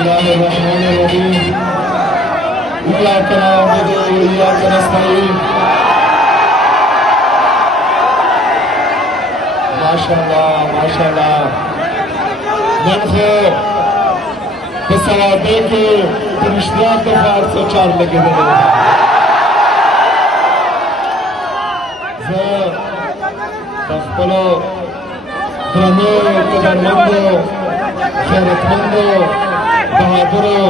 الله الرحمن الرحيم إياك نعبد وإياك نستعين ما شاء الله نن خو په سوادۍ کې د رښتیا دفعه څو چار لګېدلی زه د خپلو درنو قدرمندو خیرتمندو بهادرو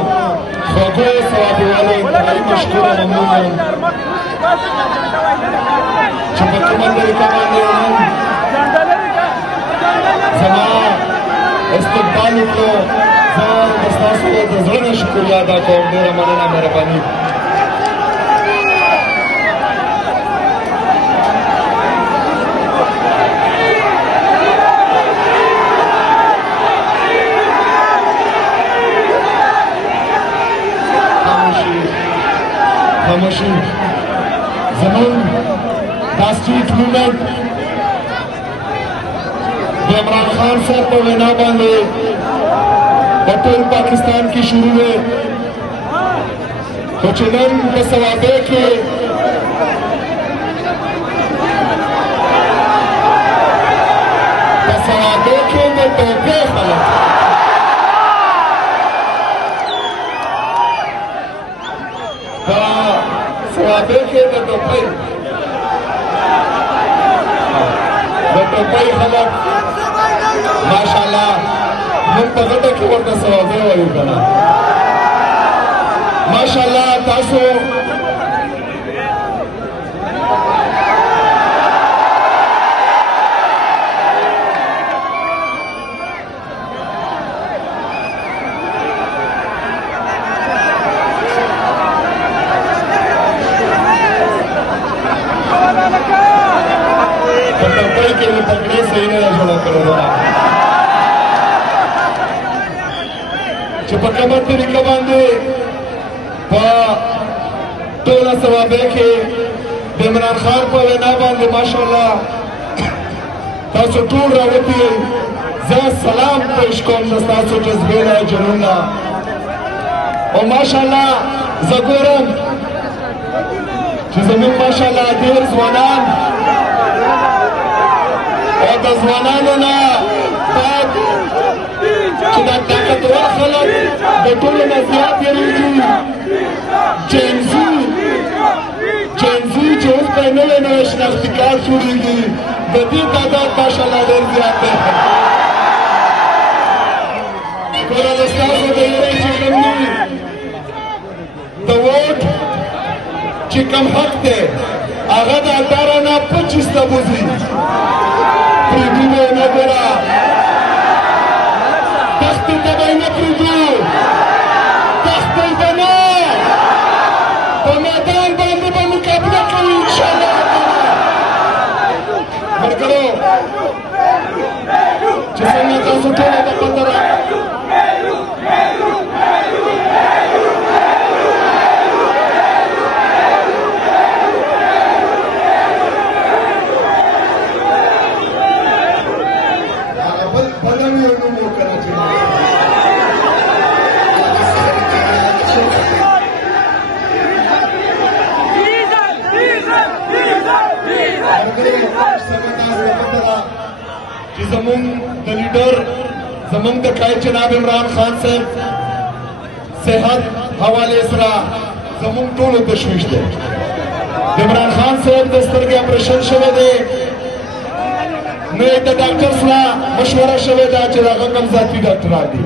خوږو ثوابوالو انتهایي مشکور او ممنون یم چې په کومه طریقه باندې نن زما استقبال وکړو زه ستاسو د زړه نه شکریه ادا کوم ډېره مننه مهرباني خاموشي زمون دا سټریټ موومنټ د عمران خان صاحب په وینا باندې په ټول پاکستان کې شروع دی خو چې نن په سوابۍ کې د توبې خلک سوابۍ کې د توپۍ خلک ماشاءالله موږ په غټه کې ورته سوابۍ وایو که نه ماشاءالله تاسو چې په کومه طریقه باندې په ټوله سوابۍ کې د عمران خان په وینا باندې ماشاءالله تاسو ټول راوتي یئ زه سلام پیش کوم د ستاسو جذبې نه جنون نه او ماشاءالله زه ګورم چې زموږ ماشاءالله ډېر ځوانان او د ځوانانو نه باید چې دا طاقتور خلک د ټولو نه زیات یېرېږي جنزي چې اوس په نوی شناختي کار جوړېږي د دې تعداد ماشاءالله ډېر زیات دی ګوره د ستاسو د یېرې چې کوم دي د ووټ چې کوم حق دی هغه د 18 نه 25 ته بوځي پرېږدي به یې نه ګوره تختې ته به یې نه پرېږدو تختې ته نه په میدان باندې به مقابله کوي انشاءالله ملګرو چې څنګه تاسو ټوله ته پته ده چې زمونږ د لیډر زمونږ د قائد جناب عمران خان صاحب صحت حوالې سره زمونږ ټولو تشویش دی د عمران خان صاحب د سترګې اپریشن شوی دی نه یې د ډاکټر سره مشوره شوې ده چې د هغه کوم ذاتي ډاکټران دي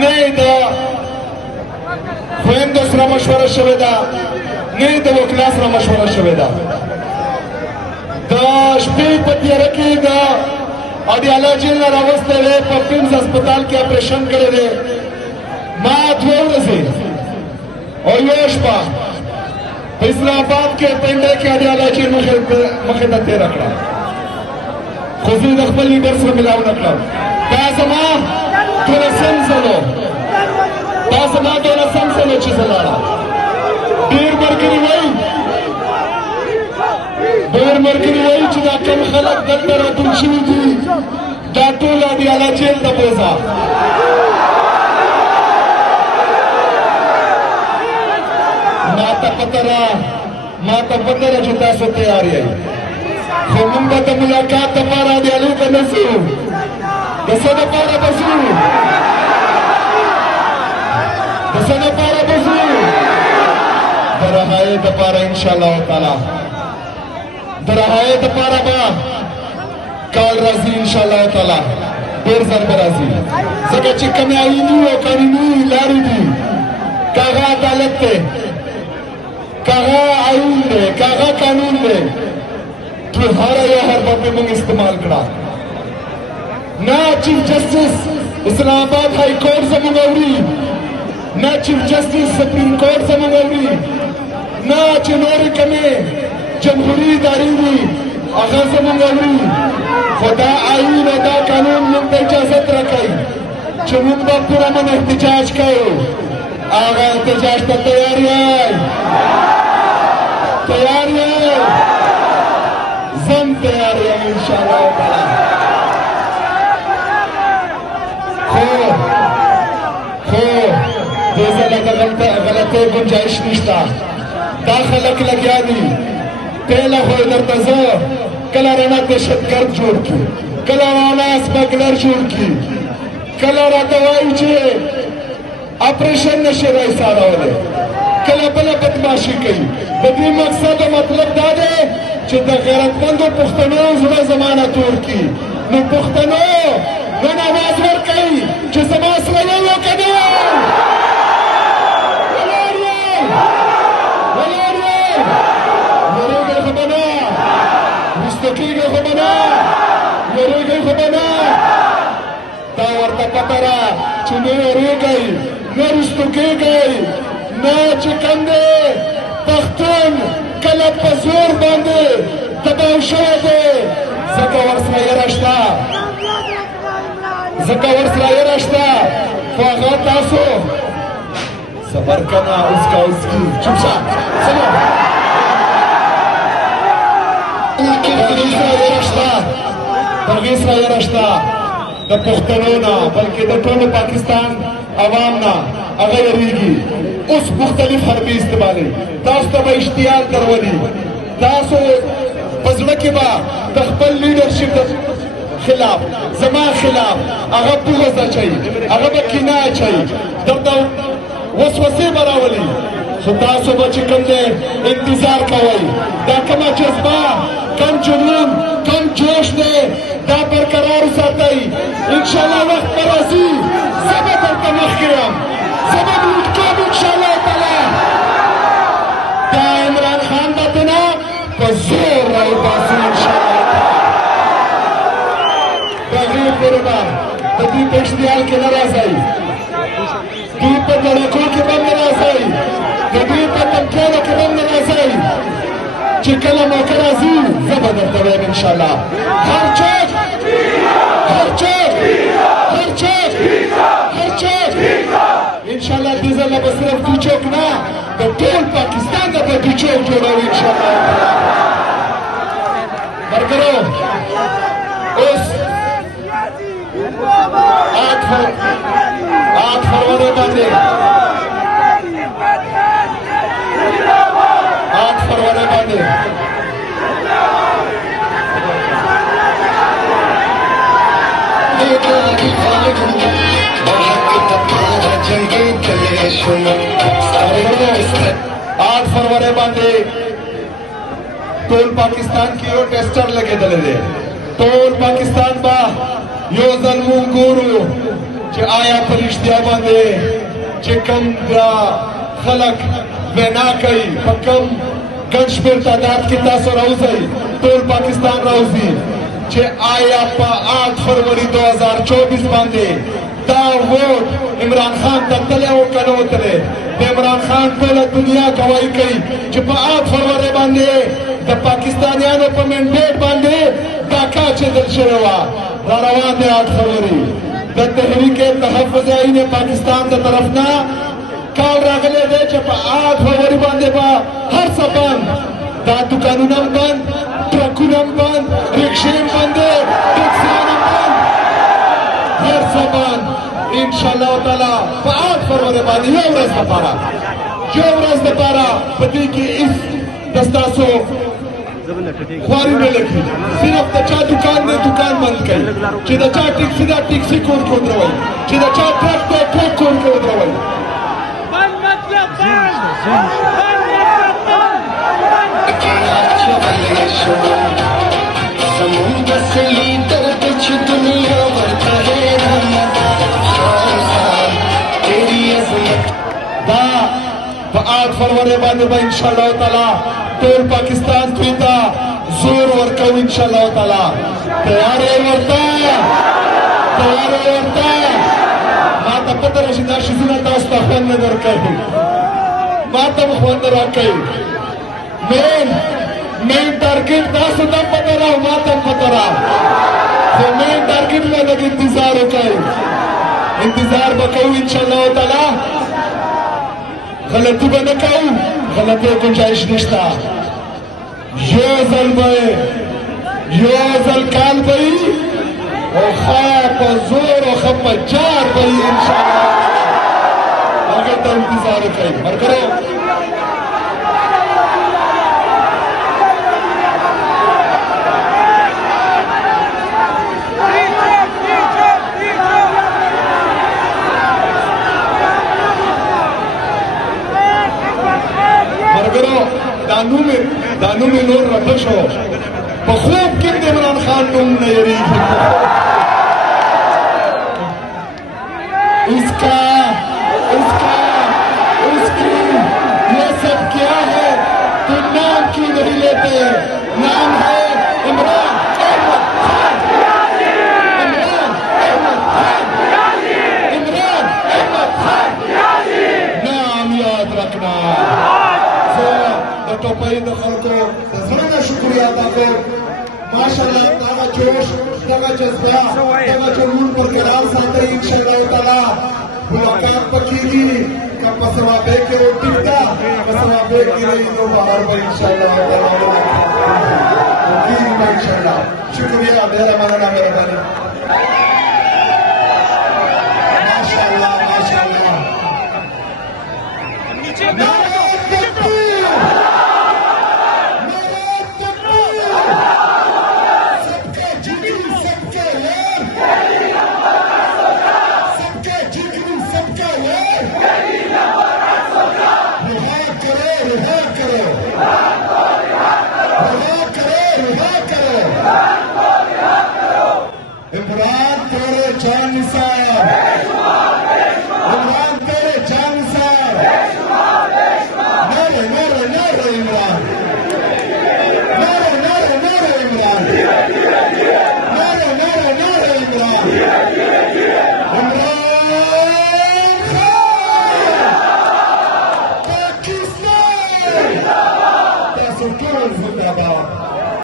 نه یې د خویندو سره مشوره شوې ده نه یې د وکلا سره مشوره شوې ده د شپې په تیاره کې د اډیاله جیل نه راوستی دی په فیمز هسپتال کې اپریشن کړی دی ما 2 ورځې او یوه شپه په اسلام آباد کې پنډۍ کې اډیاله جیل مخې ته تېره کړه خو زه د خپل لیډر سره ملاو نه کړم دا زما 12 ځل چې زه لاړم ډېر ملګري وایي چې دا کوم خلک دلته راټول شوي دي دا ټول اډیاله جیل ته بوځه پته ده ما ته پته ده چې تاسو تیار یئ خو موږ به د ملاقات دپاره دیالې ته نه ځو د څه دپاره به ځو د څه دپاره به ځو د رهایۍ دپاره انشاءالله تعالی د رهایۍ دپاره به کال راځي انشاءالله تعالی ډېر ژر به راځي ځکه چې کومې آییني او قانوني لارې دي که هغه عدالت دی که هغه آیین دی که هغه قانون دی ټول هر یو حربه موږ استعمال کړه نه چیف جسټس اسلام آباد های کورټ زموږ اوري نه چیف جسټس سپریم کورټ زموږ اوري نه چې نورې کومې جمهوري ادارې دي هغه زموږ اوري خو دا آیین او دا قانون موږ ته اجازت راکوي چې موږ به پوره من احتجاج کوو هغه احتجاج ته تیار یئ تیار یئ زم تیار یم انشاءالله تعالی خو دې ځله د غلطۍ گنجایش نشته دا خلک لګیا دي پهله خو یې درته زه کله رانه دهشتګرد جوړ کړي کله رانه اسپګلر جوړ کړي کله راته وایي چې اپریشن نشي رایسارولی کله بله بدماشي کوي د دې مقصد او مطلب دا دی چې د غیرتمندو پښتنو زړه زمانه تور کړي نو پښتنو نن اواز ورکوي چې زما سره یو یو که نه ولاړ یې ولاړ یې یېرېږئ خو به نه وروسته کېږئ خو به نه یېرېږئ خو به نه دا ورته پته ده چې نه یېرېږئ نه وروسته کېږئ نه چې کوم دی پښتون کله په زور باندې تباه شوی دی ځکه ورسره یره شته ځکه ورسره یره شته خو هغه تاسو صبر کنه اوس کا اوس کی چوپ شه سمه هغې سره یره شته هغې سره یره شته د پښتنو نه بلکې د ټولو پاکستان عوام نه هغه یریږي اوس مختلف حربي استعمالوي تاسو ته به اشتعال درولي تاسو په زړه کې به د خپل لیډرشپ خلاف زما خلاف هغه بغض اچوي هغه به کینه اچوي درته وسوسې به راولي خو تاسو به چې کوم دی انتظار کوئ دا کومه جذبه کم جنون کم جوش دی دا برقرار وساتئ انشاءالله وخت به راځي زه به درته مخکې یم زه به لوټ کوم انشاءالله تعالی دا عمران خان به دنه په زور راوباسي انشاءالله د هغې پورې به د دوی په اشتعال کې نه راځئ دوی په لړکو کې به نه راځئ د دوی په تمکیانو کې به نه راځئ چې کله موقع راځي زه به درته وایم انشاءالله هر څوک هر څوک هر څوک هر څوک انشاءالله دې ځله به صرف دوی چوک نه د ټول پاکستان نه به دوی چوک جوړوي انشاءالله ملګرو اوس 8 فروری باندې 8 فروری باندې फरवरी बांधे टोल पाकिस्तान की यो टेस्टर लगे दले दे टोल पाकिस्तान बा यो जल्मू गोरू जे आया परिश्तिया बांधे जे कम दा खलक वेना कई पकम गंश पर तादाद की तासर राउज़ई टोल पाकिस्तान राउज़ी जे आया पा 8 फरवरी 2024 बांधे دا ووٹ عمران خان ته تللی او که نه وتلی د عمران خان ټوله دنیا ګواهي کوي چې په 8 فروری باندې د پاکستانیانو په منډیټ باندې ډاکا اچېدل شوې وه را روان دی 8 فروری د تحریک تحفظ عین پاکستان د طرف نه کال راغلی دی چې په 8 فروری باندې به هر څه بند دا دوکانونه هم بند ټرکونه هم بند رکشې هم بندې ټکسیان هم بند هر څه بند انشاءالله تعالی په 8 فروری باندې یو ورځ لپاره जो अमराज दपारा पति की इस दस्तासो ख्वारी में लगी सिर्फ तचा दुकान ने दुकान बंद करी चिदचा टिक्सी कोड को उतरवाई चिदचा ट्रक तो ट्रक कोड को उतरवाई समुद्र से लीटर कुछ दुनिया बढ़ता है तेरी अजमत दा 8 फरवरी बाद इंशाअल्लाह ताला टोल पाकिस्तान पीता जोर वर्कव इंशाअल्लाह ताला तयार वर्ता माता पत्र शिदा शिजुना दास्ता फन नजर कही माता मुखवंदर कही मेन टारगेट दास दम पतरा माता पतरा तो मेन टारगेट में लगी इंतजार हो गए इंतजार बकऊ इंशाअल्लाह ताला गलती बन कहू गलती गुंजाइश निश्ता यो जल काल बई और खाप जोर और खप जार बई इंशाअल्लाह अगर तो इंतजार करें और करो दानू में नूर रबश हो बखूब किन इमरान खान तुम नयरी उसका उसकी ये सब क्या है तुम नाम क्यों नहीं लेते नाम है इमरान नाम याद रखना टोपाई दखल को जरूर शुक्रिया अदा कर माशाल्लाह तागा जोश तागा जज्बा तागा जुनून बरकरार साथ इंशाअल्लाह ताला मुलाकात पकीगी का पसवा बे के टिकता पसवा बे की रही तो बाहर में इंशाअल्लाह ताला की इंशाअल्लाह शुक्रिया मेरा मानना मेहरबानी माशाल्लाह इमरान तेरे जान निसार